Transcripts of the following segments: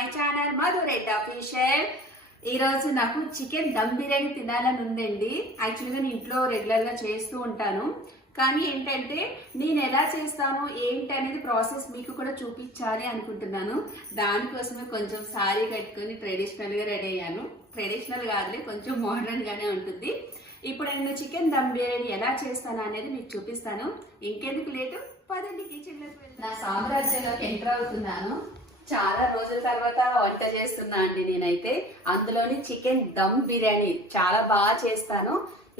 My channel Madhu Reddy official. ఈ రోజు నాకు చికెన్ దమ్ బిర్యానీ తినాలని ఉందండి. యాక్చువల్గా నేను ఇంట్లో రెగ్యులర్గా చేస్తూ ఉంటాను, కానీ ఏంటంటే నేను ఎలా చేస్తాను ఏంటి అనేది ప్రాసెస్ మీకు కూడా చూపించాలి అనుకుంటున్నాను. దానికోసమే కొంచెం సారీ కట్టుకొని ట్రెడిషనల్గా రెడీ అయ్యాను. ట్రెడిషనల్ కాదులే, కొంచెం మోడర్న్గానే ఉంటుంది. ఇప్పుడు నేను చికెన్ దమ్ బిర్యానీ ఎలా చేస్తాను అనేది మీకు చూపిస్తాను. ఇంకెందుకు లేటు, పదండి కిచెన్లోకి వెళ్దాం. నా సామ్రాజ్యంలోకి ఎంటర్ అవుతున్నాను. చాలా రోజుల తర్వాత వంట చేస్తున్నా అండి నేనైతే. అందులోని చికెన్ దమ్ బిర్యానీ చాలా బాగా చేస్తాను.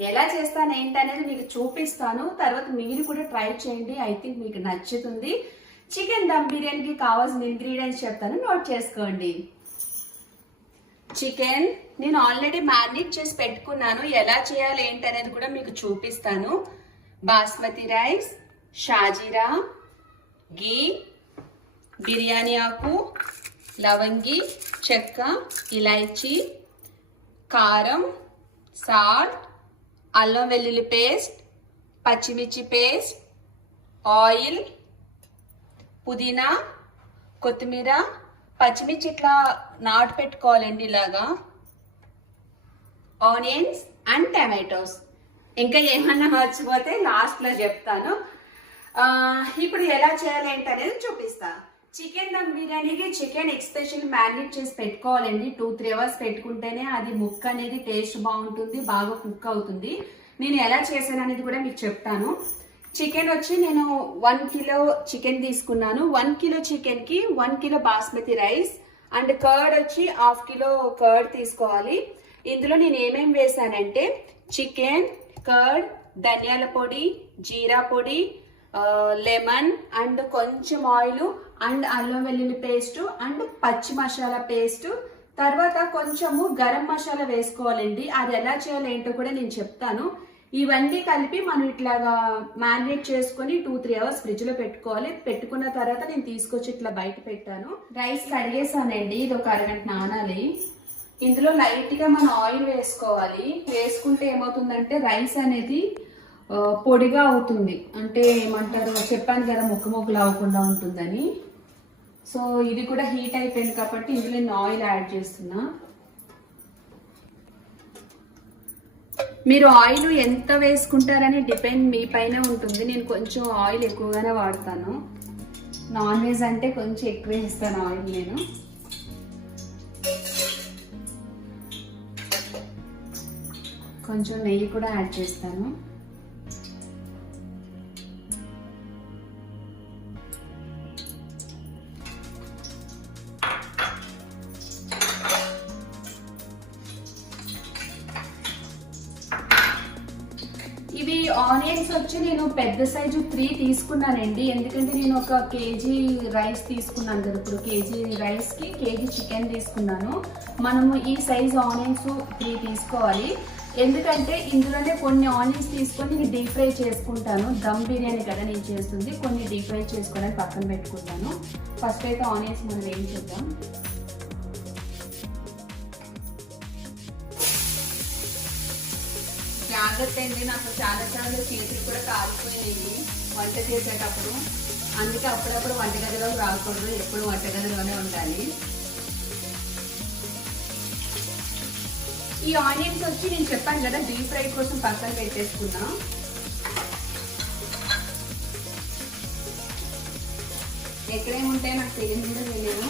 ఎలా చేస్తాను ఏంటనేది మీకు చూపిస్తాను. తర్వాత మీరు కూడా ట్రై చేయండి, ఐ థింక్ మీకు నచ్చుతుంది. చికెన్ దమ్ బిర్యానీకి కావాల్సిన ఇంగ్రీడియంట్స్ చెప్తాను, నోట్ చేసుకోండి. చికెన్ నేను ఆల్రెడీ మ్యారినేట్ చేసి పెట్టుకున్నాను. ఎలా చేయాలి ఏంటనేది కూడా మీకు చూపిస్తాను. బాస్మతి రైస్, షాజీరా, గీ, బిర్యానీ ఆకు, లవంగి, చెక్క, ఇలాచీ, కారం, సాల్ట్, అల్లం వెల్లుల్లి పేస్ట్, పచ్చిమిర్చి పేస్ట్, ఆయిల్, పుదీనా, కొత్తిమీర, పచ్చిమిర్చి ఇట్లా నాటు పెట్టుకోవాలండి ఇలాగా, ఆనియన్స్ అండ్ టమాటోస్. ఇంకా ఏమన్నా మర్చిపోతే లాస్ట్లో చెప్తాను. ఇప్పుడు ఎలా చేయాలి ఏంటనేది చూపిస్తా. చికెన్ దమ్ బిర్యానీకి చికెన్ ఎక్స్పెషల్ మ్యారినేట్ చేసి పెట్టుకోవాలండి. 2-3 అవర్స్ పెట్టుకుంటేనే అది ముక్క అనేది టేస్ట్ బాగుంటుంది, బాగా కుక్ అవుతుంది. నేను ఎలా చేశాను అనేది కూడా మీకు చెప్తాను. చికెన్ వచ్చి నేను 1 కిలో చికెన్ తీసుకున్నాను. 1 కిలో చికెన్కి 1 kilo basmati rice and curd వచ్చి 1/2 కిలో కర్డ్ తీసుకోవాలి. ఇందులో నేను ఏమేమి వేసానంటే చికెన్, కర్డ్, ధనియాల పొడి, జీరా పొడి, లెమన్ అండ్ కొంచెం ఆయిల్ అండ్ అల్లం వెల్లుల్లి పేస్ట్ అండ్ పచ్చి మసాలా పేస్ట్, తర్వాత కొంచెము గరం మసాలా వేసుకోవాలండి. అది ఎలా చేయాలో ఏంటో కూడా నేను చెప్తాను. ఇవన్నీ కలిపి మనం ఇట్లాగా మ్యారినేట్ చేసుకొని 2-3 అవర్స్ ఫ్రిడ్జ్ లో పెట్టుకోవాలి. పెట్టుకున్న తర్వాత నేను తీసుకొచ్చి ఇట్లా బయట పెట్టాను. రైస్ కడిగేసానండి, ఇది ఒక అరగంట నానాలి. ఇందులో లైట్ గా మనం ఆయిల్ వేసుకోవాలి. వేసుకుంటే ఏమవుతుందంటే రైస్ అనేది పొడిగా అవుతుంది. అంటే ఏమంటారు, చెప్పాను కదా ముక్కలు అవ్వకుండా ఉంటుందని. సో ఇది కూడా హీట్ అయిపోయింది కాబట్టి ఇందులో నేను ఆయిల్ యాడ్ చేస్తున్నా. మీరు ఆయిల్ ఎంత వేసుకుంటారని డిపెండ్ మీ పైన ఉంటుంది. నేను కొంచెం ఆయిల్ ఎక్కువగానే వాడతాను. నాన్ వెజ్ అంటే కొంచెం ఎక్కువ వేస్తాను ఆయిల్ నేను. కొంచెం నెయ్యి కూడా యాడ్ చేస్తాను. ఇవి ఆనియన్స్ వచ్చి నేను పెద్ద సైజు 3 తీసుకున్నానండి. ఎందుకంటే నేను ఒక కేజీ రైస్ తీసుకున్నాను కదా, ఇప్పుడు కేజీ రైస్కి కేజీ చికెన్ తీసుకున్నాను. మనము ఈ సైజు ఆనియన్స్ 3 తీసుకోవాలి. ఎందుకంటే ఇందులోనే కొన్ని ఆనియన్స్ తీసుకొని నేను డీప్ ఫ్రై చేసుకుంటాను. దమ్ బిర్యానీ కదా నేను చేస్తుంది, కొన్ని డీప్ ఫ్రై చేసుకోవడానికి పక్కన పెట్టుకుంటాను. ఫస్ట్ అయితే ఆనియన్స్ మనం వేయించేద్దాం. జాగ్రత్త అండి, నాకు చాలా చేతులు కూడా కాలిపోయినాయి వంట చేసేటప్పుడు. అందుకే అప్పుడప్పుడు వంటగదిలో రాకూడదు, ఎప్పుడు వంటగదిలోనే ఉండాలి. ఈ ఆనియన్స్ వచ్చి నేను చెప్పాను కదా డీప్ ఫ్రై కోసం పక్కన పెట్టేసుకున్నా. ఎక్కడేముంటాయో నాకు తెలియదు. నేను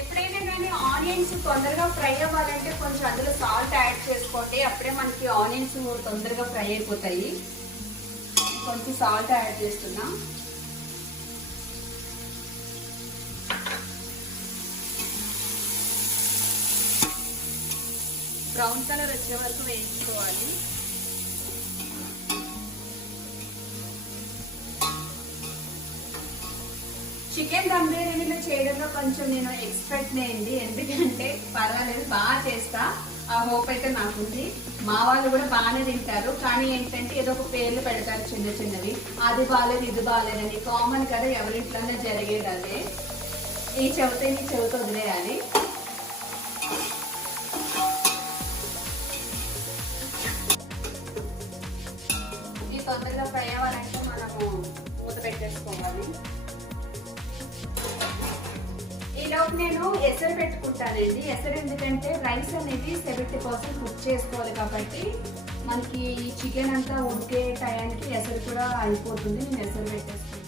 ఎప్పుడైనా కానీ ఆనియన్స్ తొందరగా ఫ్రై అవ్వాలంటే కొంచెం అందులో సాల్ట్ యాడ్ చేసుకోండి. అప్పుడే మనకి ఆనియన్స్ తొందరగా ఫ్రై అయిపోతాయి. కొంచెం సాల్ట్ యాడ్ చేస్తున్నా. బ్రౌన్ కలర్ వచ్చే వరకు వేయించుకోవాలి. చికెన్ దమ్ బిర్యానీలో చేయడంలో కొంచెం నేను ఎక్స్పర్ట్ నేండి. ఎందుకంటే పర్వాలేదు, బాగా చేస్తా. ఆ హోప్ అయితే నాకుంది. మా వాళ్ళు కూడా బాగానే తింటారు. కానీ ఏంటంటే ఏదో ఒక పేర్లు పెడతారు చిన్నవి, అది బాగాలేదు ఇది బాగాలేదని. కామన్ కదా, ఎవరింట్లోనే జరిగేది అదే. ఈ చెబితే నీ చెబుతూ వదిలేయాలి. ఇది తొందరగా ఫ్రై అవ్వాలంటే మనము మూత పెట్టేసుకోవాలి. ఈలోపు నేను ఎసరు పెట్టుకుంటానండి. ఎసరు ఎందుకంటే రైస్ అనేది 70% కుక్ చేసుకోవాలి కాబట్టి మనకి చికెన్ అంతా ఉడికే టయానికి ఎసరు కూడా అయిపోతుంది. నేను ఎసరు పెట్టేసుకుంటాను.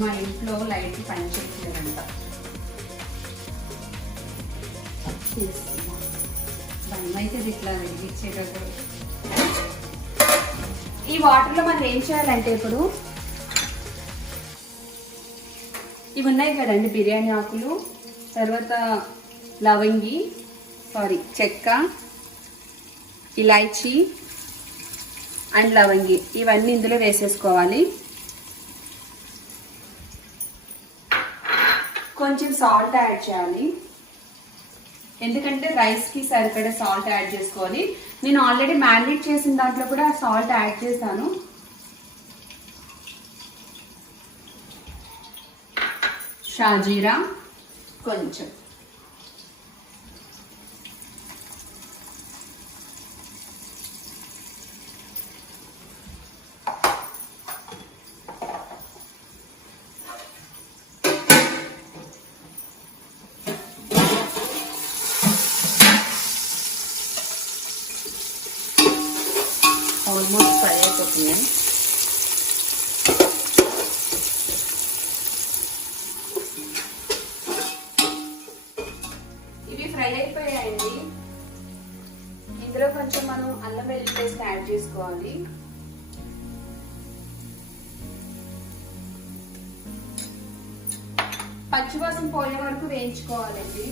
మా ఇంట్లో లైట్ పని చేయట్లేదంట. భయం అయితే ఇట్లా వెలిగించేటప్పుడు. ఈ వాటర్లో మనం ఏం చేయాలంటే ఇప్పుడు ఇవి ఉన్నాయి కదండి, బిర్యానీ ఆకులు, తర్వాత చెక్క, ఇలాచీ అండ్ లవంగి, ఇవన్నీ ఇందులో వేసేసుకోవాలి. కొంచెం సాల్ట్ యాడ్ చేయాలి, ఎందుకంటే రైస్కి సరిపడే సాల్ట్ యాడ్ చేసుకోవాలి. నేను ఆల్రెడీ మ్యారినేట్ చేసిన దాంట్లో కూడా సాల్ట్ యాడ్ చేశాను. షాజీరా కొంచెం, ఆల్మోస్ట్ ఫ్రై అయిపోతుంది. ఇవి ఫ్రై అయిపోయాయండి. ఇందులో కొంచెం మనం అల్లం వెల్లుల్లి పేస్ట్ యాడ్ చేసుకోవాలి. పచ్చివాసన పోయే వరకు వేయించుకోవాలండి.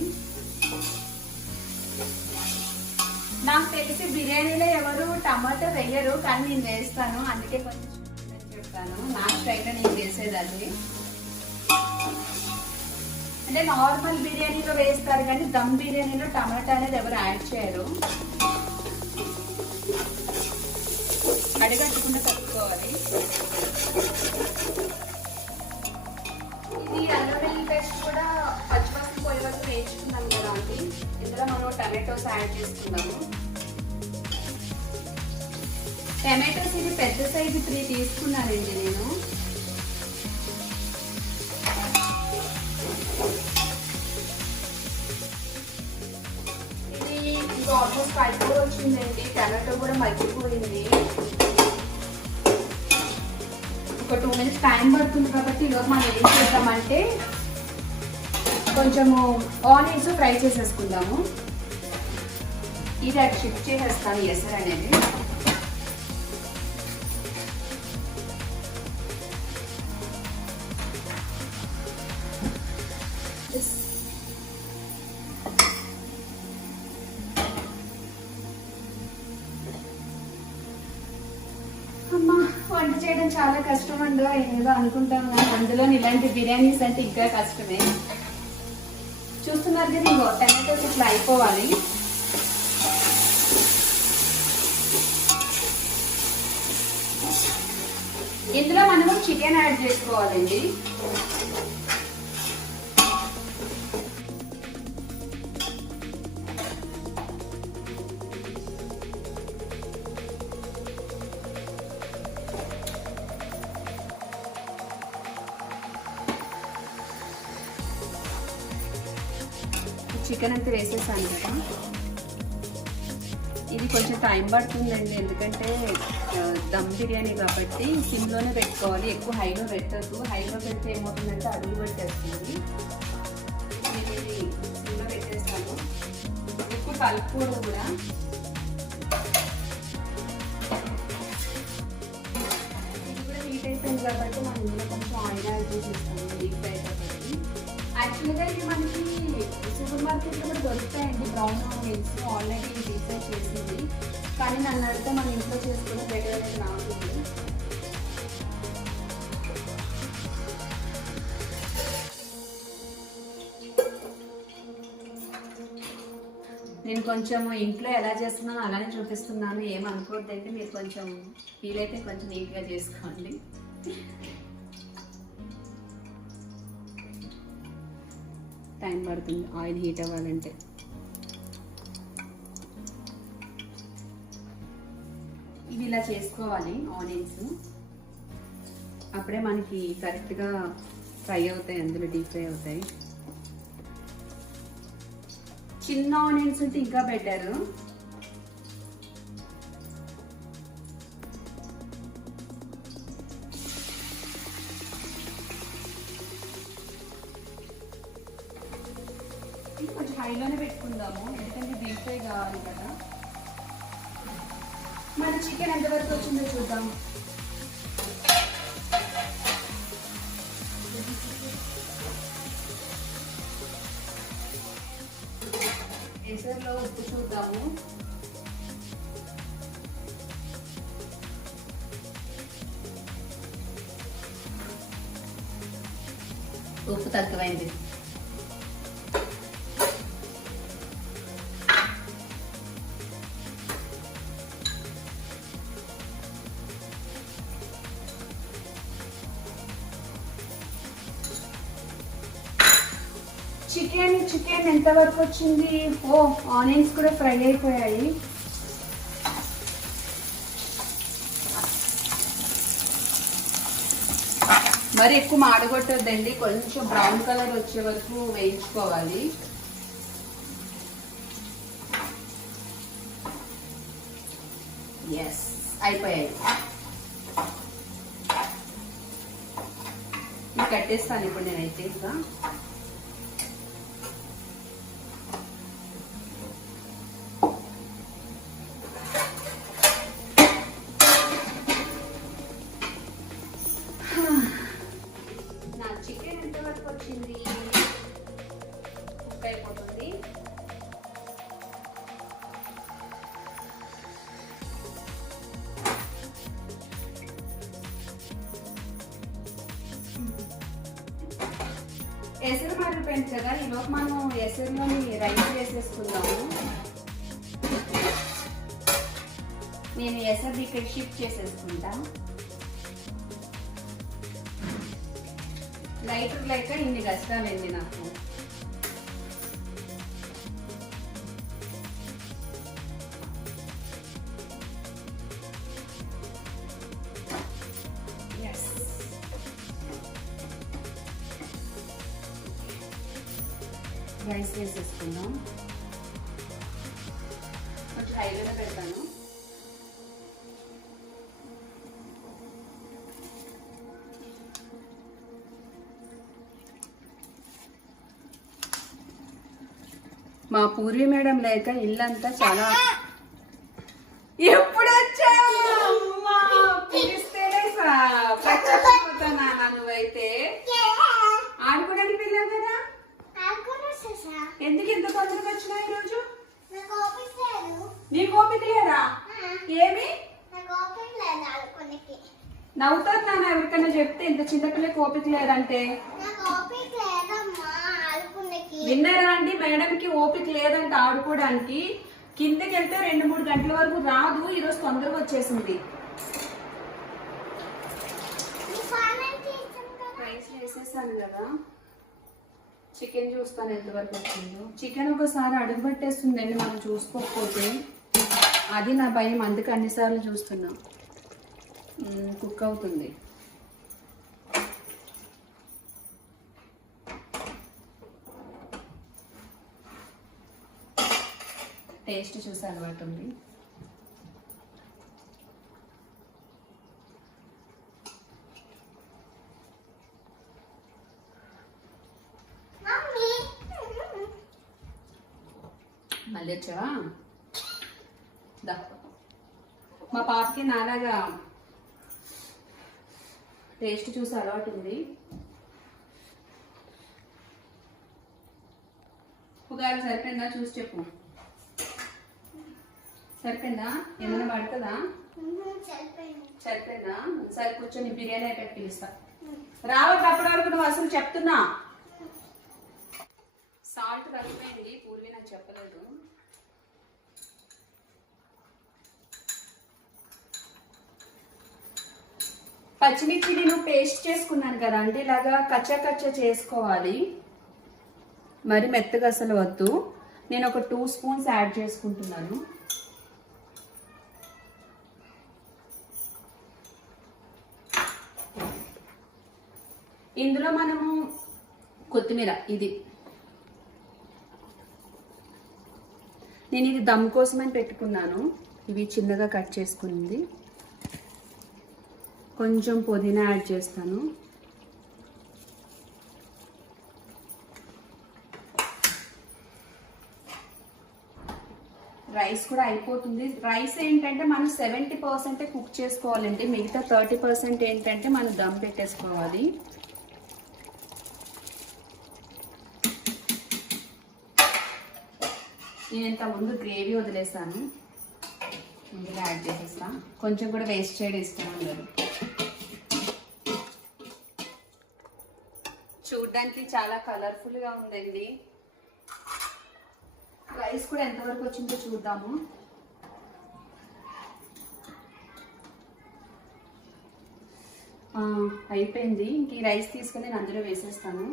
నాకు తెలిసి బిర్యానీలో ఎవరు టమాటా వేయరు, కానీ నేను వేస్తాను, అందుకే కొంచెం చెప్తాను. నా స్టైల్లో నేను వేసేది అది. అంటే నార్మల్ బిర్యానీలో వేస్తారు కానీ దమ్ బిర్యానీలో టమాటా అనేది ఎవరు యాడ్ చేయరు. అడగట్టుకుండా కలుపుకోవాలి. ఇది అల్లం వెల్లుల్లి పేస్ట్ కూడా పచ్చివాసన పోయే వరకు వేయించుకున్నాం కదా అండి. ఇందులో మనం టమాటోస్ యాడ్ చేసుకున్నాము. టమాటోస్ ఇది పెద్ద సైజు 3 తీసుకున్నానండి నేను. ఇది ఇంకా ఆల్మోస్ట్ అయిపోయి వచ్చిందండి. టమాటో కూడా మగ్గిపోయింది. ఒక 2 మినిట్స్ టైం పడుతుంది కాబట్టి ఈరోజు మనం ఏం చేద్దామంటే కొంచెము ఆనియన్స్ ఫ్రై చేసేసుకుందాము. ఇది అటు షిఫ్ట్ చేసేస్తాను ఎసరు అనేది. అమ్మా, వంట చేయడం చాలా కష్టం అండి. ఏదో అనుకుంటాం కానీ అందులో ఇలాంటి బిర్యానీస్ అంటే ఇంకా కష్టమే. చూస్తున్నారు కదా, ఇంకో టమాటోస్ ఇట్లా అయిపోవాలి. ఇందులో మనము చికెన్ యాడ్ చేసుకోవాలండి. చికెన్ అంతా వేసేసాను కదా. ఇది కొంచెం టైం పడుతుందండి, ఎందుకంటే దమ్ బిర్యానీ కాబట్టి సిమ్లోనే పెట్టుకోవాలి. ఎక్కువ హైలో పెట్టద్దు. హైలో పెడితే ఏమవుతుందంటే అడుగు పెట్టేస్తుంది. నేను ఇది సిమ్లో పెట్టేస్తాను. ఎక్కువ కలుపుకోవడం కూడా. ఇది కూడా హీట్ అయిపోయింది కాబట్టి మనం ఇందులో కొంచెం ఆయిల్ యాడ్ చేసేస్తాము. డీప్ ఫ్రై కాబట్టి యాక్చువల్గా ఇది మనకి సూపర్ మార్కెట్లో కూడా దొరుకుతాయండి brown onions, already deep fry చేసింది. కానీ నన్ను అడిగితే మన ఇంట్లో చేసుకుని బెటర్ అనేది రాకుండా. నేను కొంచెం ఇంట్లో ఎలా చేస్తున్నానో అలానే చూపిస్తున్నాను. ఏమనుకోవద్దంటే మీరు కొంచెం వీలైతే కొంచెం నీట్గా చేసుకోండి. టైం పడుతుంది ఆయిల్ హీట్ అవ్వాలంటే. ఇవి ఇలా చేసుకోవాలి ఆనియన్స్. అప్పుడే మనకి కరెక్ట్గా ఫ్రై అవుతాయి, అందులో డీప్ ఫ్రై అవుతాయి. చిన్న ఆనియన్స్ ఉంటే ఇంకా బెటర్. కొంచెం హైలోనే పెట్టుకుందాము, ఎందుకంటే డీప్ ఫ్రై కావాలి కదా. మన చికెన్ ఎంతవరకు వచ్చిందో చూద్దాం. ఎసర్లో ఉప్పు చూద్దాము. ఉప్పు తక్కువైంది. చికెన్ ఎంత వరకు వచ్చింది? ఓ, ఆనియన్స్ కూడా ఫ్రై అయిపోయాయి. మరి ఎక్కువ మాడగొట్టద్దండి, కొంచెం బ్రౌన్ కలర్ వచ్చే వరకు వేయించుకోవాలి. ఎస్, అయిపోయాయి. కట్టేస్తాను ఇప్పుడు నేనైతే. ఇంకా నా చికెన్ ఎంతవరకు వచ్చింది? కుక్ అయిపోతుంది. ఎసరు మారిపోయింది కదా, ఈలోపు మనం ఎసరులోని రైస్ వేసేసుకుందాము. నేను ఎసరు ఇక్కడ షిఫ్ట్ చేసేసుకుంటా. లైట్ లేక ఇన్ని కష్టాలండి నాకు. రైస్ వేసేసుకుందాం. కొంచెం హైలో పెడతాను. మా పూర్వి మేడం లేక ఇల్లంతా చాలా. ఎప్పుడు వచ్చావున్నా నువ్వైతే ఆడుకోవడానికి వెళ్ళావు కదా. ఎందుకు ఎంత తొందరగా వచ్చినా ఈరోజు? నీకు ఓపిక లేదా? ఏమి నవ్వుతారు నాన్న? ఎవరికైనా చెప్తే ఇంత చిన్నపిల్లకి ఓపిక లేదంటే. విన్నారా అండి? మేడంకి ఓపిక లేదంటే ఆడుకోవడానికి. కిందకి వెళ్తే 2-3 గంటల వరకు రాదు, ఈరోజు తొందరగా వచ్చేసింది. రైస్ వేసేసాను కదా, చికెన్ చూస్తాను ఎంతవరకు వచ్చిందో. చికెన్ ఒకసారి అడుగు పట్టేస్తుందండి మనం చూసుకోకపోతే. అది నా భయం, అందుకు అన్నిసార్లు చూస్తున్నా. కుక్ అవుతుంది. టేస్ట్ చూసి అలవాటు ఉంది. మళ్ళీ వచ్చావా? మా పాపకి నాలాగా టేస్ట్ చూసి అలవాటు ఉంది. ఉగాది సరిపోయిందా? చూసి చెప్పు. సరిపోయిందా? ఏమైనా పడుతుందా? సరిపోయిందా? సరే కూర్చొని బిర్యానీ అయిపోయి పిలుస్తా. రావద్దు అప్పటి వరకు నువ్వు అసలు. చెప్తున్నా, సాల్ట్ కలిపోయింది. పూర్వీ నాకు చెప్పలేదు. పచ్చిమిర్చి నేను పేస్ట్ చేసుకున్నాను కదా, అంటే ఇలాగా కచ్చా కచ్చా చేసుకోవాలి, మరి మెత్తగా అసలు వద్దు. నేను ఒక 2 స్పూన్స్ యాడ్ చేసుకుంటున్నాను. ఇందులో మనము కొత్తిమీర, నేను ఇది దమ్ కోసమని పెట్టుకున్నాను. ఇవి చిన్నగా కట్ చేసుకుంది. కొంచెం పుదీనా యాడ్ చేస్తాను. రైస్ కూడా అయిపోతుంది. రైస్ ఏంటంటే మనం 70% కుక్ చేసుకోవాలండి, మిగతా 30% ఏంటంటే మనం దమ్ పెట్టేసుకోవాలి. నేను ఇంత ముందు గ్రేవీ వదిలేసాను, ఇందులో యాడ్ చేసేస్తా. కొంచెం కూడా వేస్ట్ చేయడం ఇష్టం ఉండదు. చూడ్డానికి చాలా కలర్ఫుల్గా ఉందండి. రైస్ కూడా ఎంతవరకు వచ్చిందో చూద్దాము. అయిపోయింది. ఇంక ఈ రైస్ తీసుకొని నేను అందులో వేసేస్తాను.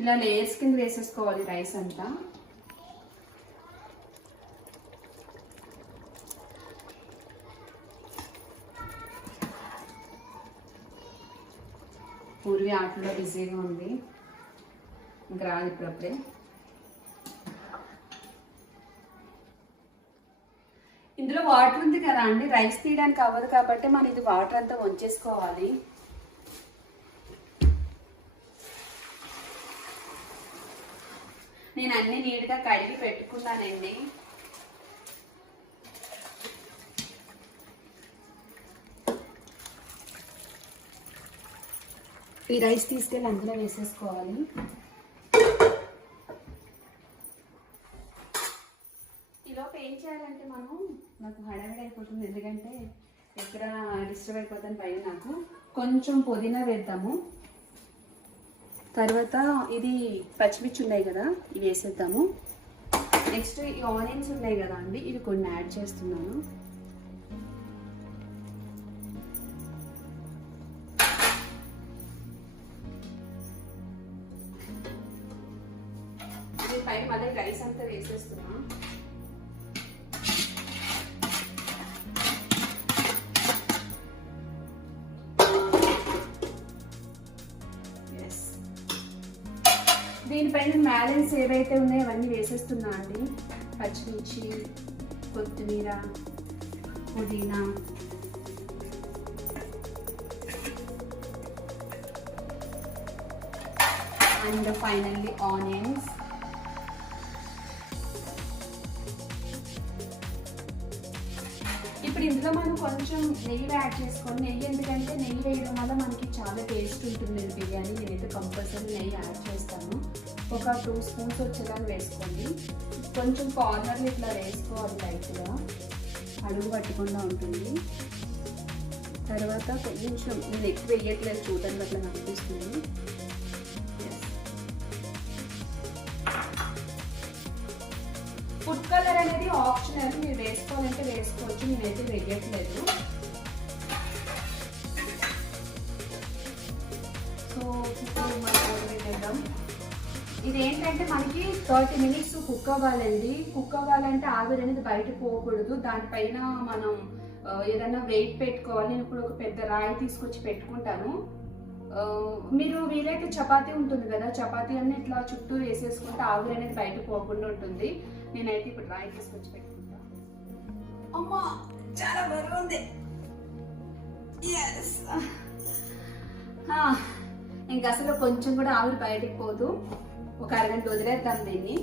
ఇలా లేయర్స్ కింద వేసేసుకోవాలి రైస్ అంతా. పూర్వి ఆటలో బిజీగా ఉంది, ఇంకా రాదు ఇప్పుడప్పుడే. ఇందులో వాటర్ ఉంది కదా అండి, రైస్ తీయడానికి అవ్వదు కాబట్టి మనం ఇది వాటర్ అంతా వంచేసుకోవాలి. నేను అన్ని నీట్గా కడిగి పెట్టుకున్నానండి. ఈ రైస్ తీసుకెళ్ళి అందులో వేసేసుకోవాలి. ఈలోపు ఏం చేయాలంటే నాకు హడావిడి అయిపోతుంది, ఎందుకంటే ఎక్కడ డిస్టర్బ్ అయిపోతాను పైన. నాకు కొంచెం పుదీనా వేద్దాము. తర్వాత ఇది పచ్చిమిర్చి ఉన్నాయి కదా, ఇవి వేసేద్దాము. నెక్స్ట్ ఈ ఆనియన్స్ ఉన్నాయి కదా అండి, ఇవి కొన్ని యాడ్ చేస్తున్నాను. పైన మళ్ళీ రైస్ అంతా వేసేస్తున్నా. దీనిపైన మ్యాలెన్స్ ఏవైతే ఉన్నాయో అవన్నీ వేసేస్తున్నా అండి. పచ్చిమిర్చి, కొత్తిమీర, పుదీనా, అండ్ ఫైనల్లీ ఆనియన్స్. ఇప్పుడు ఇందులో మనం కొంచెం నెయ్యి యాడ్ చేసుకోండి. నెయ్యి ఎందుకంటే నెయ్యి వేయడం వల్ల మనకి చాలా టేస్ట్ ఉంటుంది బిర్యానీ. నేనైతే కంపల్సరీ నెయ్యి యాడ్ చేస్తాను. ఒక 2 స్పూన్స్ వచ్చేలాగా వేసుకోండి. కొంచెం కార్నర్లు ఇట్లా వేసుకోవాలి లైట్గా, అడుగు పట్టకుండా ఉంటుంది. తర్వాత కొంచెం నేను ఎక్కువ వేయట్లేదు, చూడడానికి అట్లా అనిపిస్తుంది. ఫుడ్ కలర్ అనేది ఆప్షనల్, మీరు వేసుకోవాలంటే వేసుకోవచ్చు, నేనైతే వేయట్లేదు. సో ఇప్పుడు మనం వేద్దాం. ఇదేంటంటే మనకి 30 minutes కుక్ అవ్వాలండి. కుక్ అవ్వాలంటే ఆవిరి అనేది బయటకు పోకూడదు. దానిపైన మనం ఏదైనా వెయిట్ పెట్టుకోవాలి. నేను ఇప్పుడు ఒక పెద్ద రాయి తీసుకొచ్చి పెట్టుకుంటాను. మీరు వీలైతే చపాతీ ఉంటుంది కదా, చపాతీ అన్ని ఇట్లా చుట్టూ వేసేసుకుంటే ఆవిరి అనేది బయటకు పోకుండా ఉంటుంది. నేనైతే ఇప్పుడు రాయి తీసుకొచ్చి పెట్టుకుంటా. అమ్మా చాలా బరువు ఉంది. ఇంకా అసలు కొంచెం కూడా ఆవిరి బయటకు పోదు. ఒక అరగంట వదిలేద్దాం దీన్ని.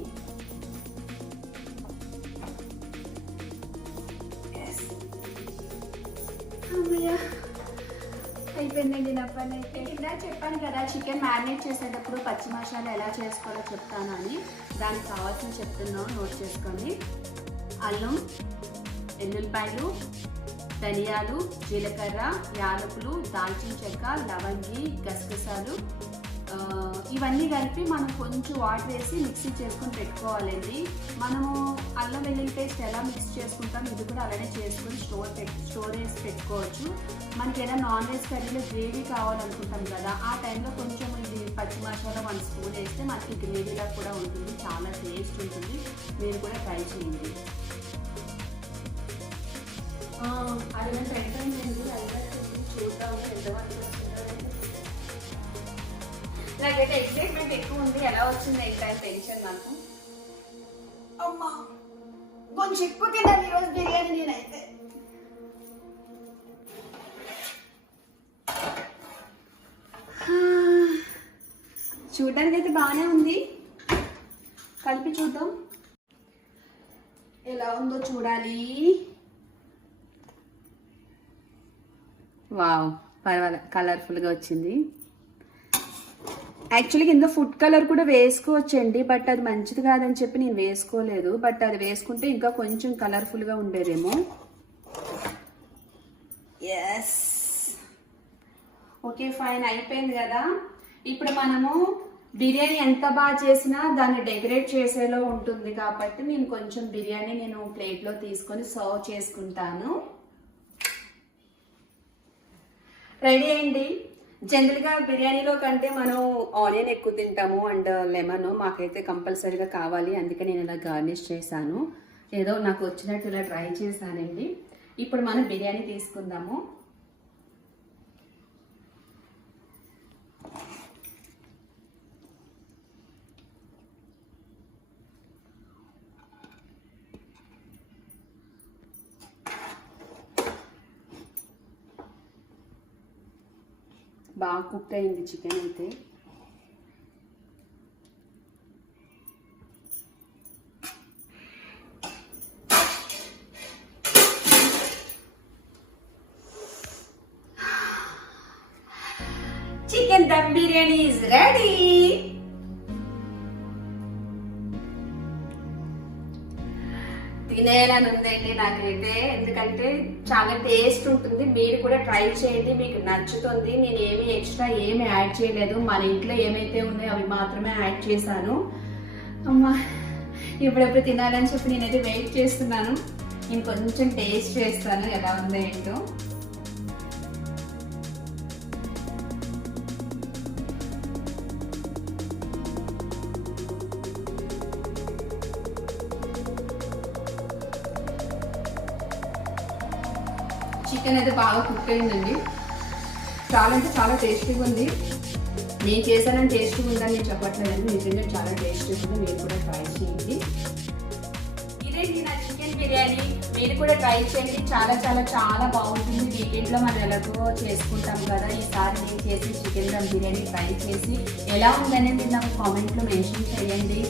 అయిపోయిందండి నా పని అయితే. ఇలా చెప్పాను కదా, చికెన్ మ్యారినేట్ చేసేటప్పుడు పచ్చి మసాలా ఎలా చేసుకోవాలో చెప్తాను అని. దానికి కావాల్సిన చెప్తున్నాను, నోట్ చేసుకోండి. అల్లం, ఎల్లుల్లిపాయలు, ధనియాలు, జీలకర్ర, యాలకులు, దాల్చిన చెక్క, లవంగి, గసగసాలు, ఇవన్నీ కలిపి మనం కొంచెం వాటర్ వేసి మిక్సీ చేసుకొని పెట్టుకోవాలండి. మనము అల్లం వెల్లుల్లి పేస్ట్ ఎలా మిక్స్ చేసుకుంటాం, ఇది కూడా అలానే చేసుకొని స్టోర్ చేసి పెట్టుకోవచ్చు. మనకి ఏదైనా నాన్ వెజ్ కర్రీలో గ్రేవీ కావాలనుకుంటాం కదా, ఆ టైంలో కొంచెం ఇది పచ్చి మసాలా 1 స్పూన్ వేస్తే మనకి గ్రేవీలా కూడా ఉంటుంది, చాలా టేస్ట్ ఉంటుంది. మీరు కూడా ట్రై చేయండి. అరగంట అయిపోయిందండి, అయిపోయింది. చూద్దాము ఎంతమంది వస్తున్నారంటే. నాకైతే ఎక్సైట్మెంట్ ఎక్కువ ఉంది, ఎలా వచ్చింది ఏంటంటే టెన్షన్ నాకు. అమ్మా కొంచెం ఎక్కువ తినాలి ఈరోజు బిర్యానీ నేనైతే. చూడడానికి అయితే బాగానే ఉంది, కలిపి చూద్దాం ఎలా ఉందో చూడాలి. వావ్, పర్వాలేదు, కలర్ఫుల్గా వచ్చింది. యాక్చువల్లీ కింద ఫుడ్ కలర్ కూడా వేసుకోవచ్చండి, బట్ అది మంచిది కాదని చెప్పి నేను వేసుకోలేదు. బట్ అది వేసుకుంటే ఇంకా కొంచెం కలర్ఫుల్గా ఉండేదేమో. ఎస్, ఓకే ఫైన్, అయిపోయింది కదా. ఇప్పుడు మనము బిర్యానీ ఎంత బాగా చేసినా దాన్ని డెకరేట్ చేసేలో ఉంటుంది కాబట్టి నేను కొంచెం బిర్యానీ ప్లేట్లో తీసుకొని సర్వ్ చేసుకుంటాను. రెడీ అయింది. జనరల్గా బిర్యానీలో కంటే మనం ఆనియన్ ఎక్కువ తింటాము అండ్ లెమన్, మాకైతే కంపల్సరీగా కావాలి, అందుకే నేను ఇలా గార్నిష్ చేశాను. ఏదో నాకు వచ్చినట్టు ఇలా ట్రై చేశానండి. ఇప్పుడు మనం బిర్యానీ తీసుకుందాము. బాగా కుక్ అయింది చికెన్ అయితే. Chicken dum biryani is ready. తినేయాలని ఉందండి నాకైతే, ఎందుకంటే చాలా టేస్ట్ ఉంటుంది. మీరు కూడా ట్రై చేయండి, మీకు నచ్చుతుంది. నేను ఏమి యాడ్ చేయలేదు, మన ఇంట్లో ఏమైతే ఉన్నాయో అవి మాత్రమే యాడ్ చేశాను. అమ్మా ఇప్పుడెప్పుడు తినాలని చెప్పి నేనైతే వెయిట్ చేస్తున్నాను. నేను కొంచెం టేస్ట్ చేస్తాను ఎలా ఉందో ఏంటో. చికెన్ అయితే బాగా కుక్ అయిందండి, చాలా అంటే చాలా టేస్టీగా ఉంది. నేను చేశానని టేస్టీగా ఉందని నేను చెప్పట్లేదండి, నిజంగా చాలా టేస్టీగా ఉంది. మీరు కూడా ట్రై చేయండి. ఇదేంటి నా చికెన్ బిర్యానీ, మీరు కూడా ట్రై చేయండి. చాలా చాలా చాలా బాగుంటుంది. వీకెండ్లో మనం ఎలాగో చేసుకుంటాం కదా, ఈసారి నేను చేసి చికెన్ దమ్ బిర్యానీ ట్రై చేసి ఎలా ఉందనేది నాకు కామెంట్లో మెన్షన్ చేయండి.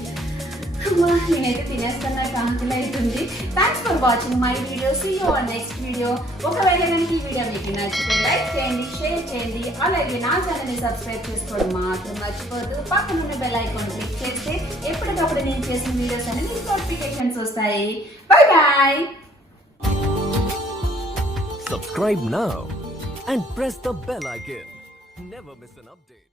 నేనైతే తినేస్తాను, నాకు ఆకలి అవుతుంది. Thanks for watching my video. See you on next video. ఒకవేళ కనుక ఈ వీడియో మీకు నచ్చితే లైక్ చేయండి, షేర్ చేయండి, అలాగే నా ఛానల్ని సబ్స్క్రైబ్ చేసుకోవడం మాత్రం మర్చిపోద్దు. పక్కన ఉన్న బెల్ ఐకాన్ క్లిక్ చేస్తే ఎప్పటికప్పుడు నేను చేసిన వీడియోస్ అనేది మీకు నోటిఫికేషన్స్ వస్తాయి. By by. Subscribe now and press the bell icon. Never miss an update.